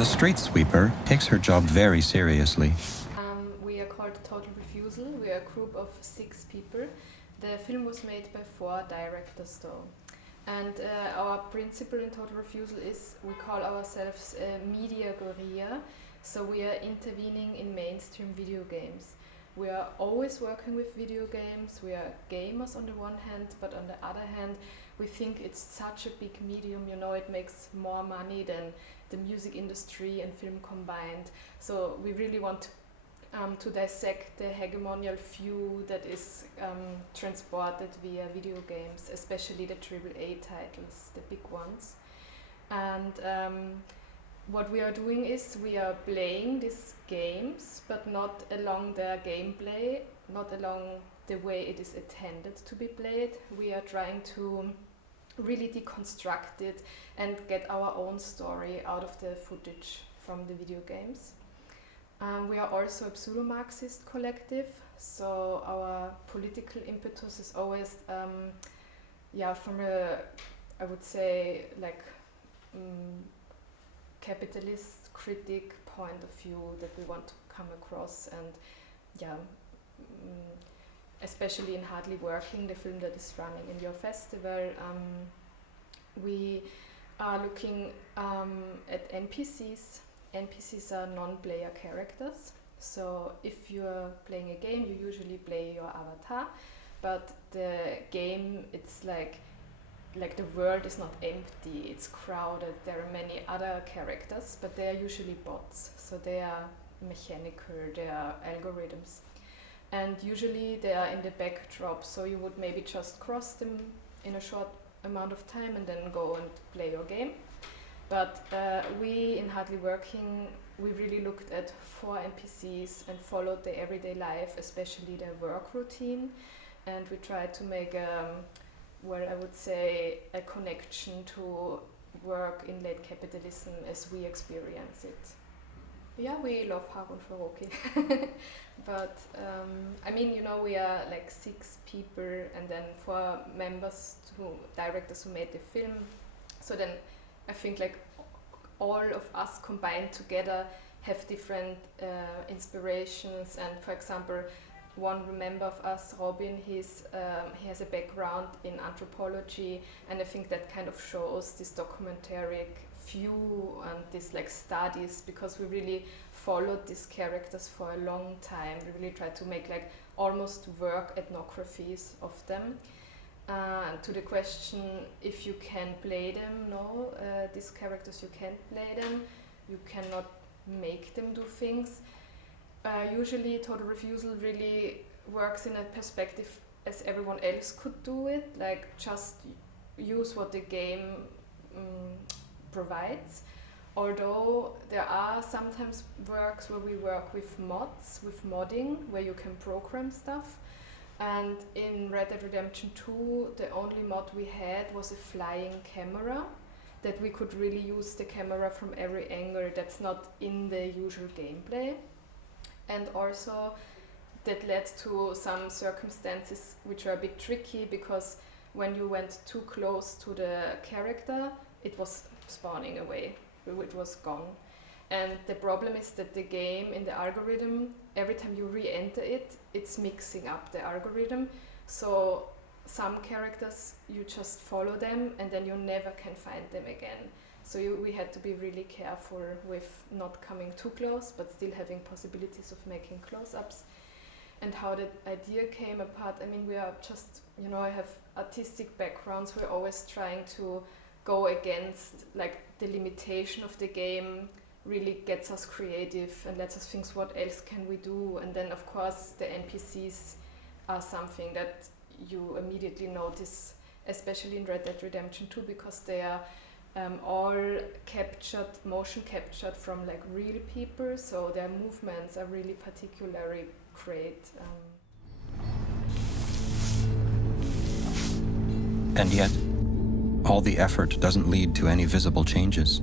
The street sweeper takes her job very seriously. We are called Total Refusal. We are a group of 6 people. The film was made by 4 directors though. And our principle in Total Refusal is we call ourselves media guerrilla. So we are intervening in mainstream video games. We are always working with video games. We are gamers on the one hand, but on the other hand, we think it's such a big medium, you know, it makes more money than the music industry and film combined. So we really want to dissect the hegemonial view that is transported via video games, especially the AAA titles, the big ones. And what we are doing is we are playing these games, but not along their gameplay, not along the way it is intended to be played. We are trying to really deconstruct it and get our own story out of the footage from the video games. We are also a pseudo-Marxist collective, so our political impetus is always from a, I would say, like capitalist critic point of view that we want to come across. And especially in Hardly Working, the film that is running in your festival, we are looking at NPCs. NPCs are non-player characters. So if you are playing a game, you usually play your avatar, but the game, it's like the world is not empty, it's crowded. There are many other characters, but they are usually bots. So they are mechanical, they are algorithms. And usually they are in the backdrop, so you would maybe just cross them in a short amount of time and then go and play your game. But we in Hardly Working, we really looked at 4 NPCs and followed their everyday life, especially their work routine. And we tried to make I would say a connection to work in late capitalism as we experience it. Yeah, we love Harun Faroki. But I mean, you know, we are like 6 people and then 4 directors who made the film. So then I think like all of us combined together have different inspirations. And for example, one member of us, Robin, he has a background in anthropology, and I think that kind of shows this documentary view and this like studies, because we really followed these characters for a long time. We really tried to make like almost work ethnographies of them. And to the question if you can play them, no, these characters you can't play them, you cannot make them do things. Usually Total Refusal really works in a perspective as everyone else could do it, like just use what the game provides. Although there are sometimes works where we work with mods, with modding, where you can program stuff. And in Red Dead Redemption 2, the only mod we had was a flying camera, that we could really use the camera from every angle that's not in the usual gameplay. And also that led to some circumstances which are a bit tricky, because when you went too close to the character, it was spawning away, it was gone. And the problem is that the game in the algorithm, every time you re-enter it, it's mixing up the algorithm. So some characters, you just follow them and then you never can find them again. So we had to be really careful with not coming too close, but still having possibilities of making close-ups. And how that idea came apart, I mean, we are just, you know, I have artistic backgrounds, we're always trying to go against like the limitation of the game, really gets us creative and lets us think what else can we do. And then of course the NPCs are something that you immediately notice, especially in Red Dead Redemption 2, because they are all motion captured from like real people, so their movements are really particularly great. And yet, all the effort doesn't lead to any visible changes.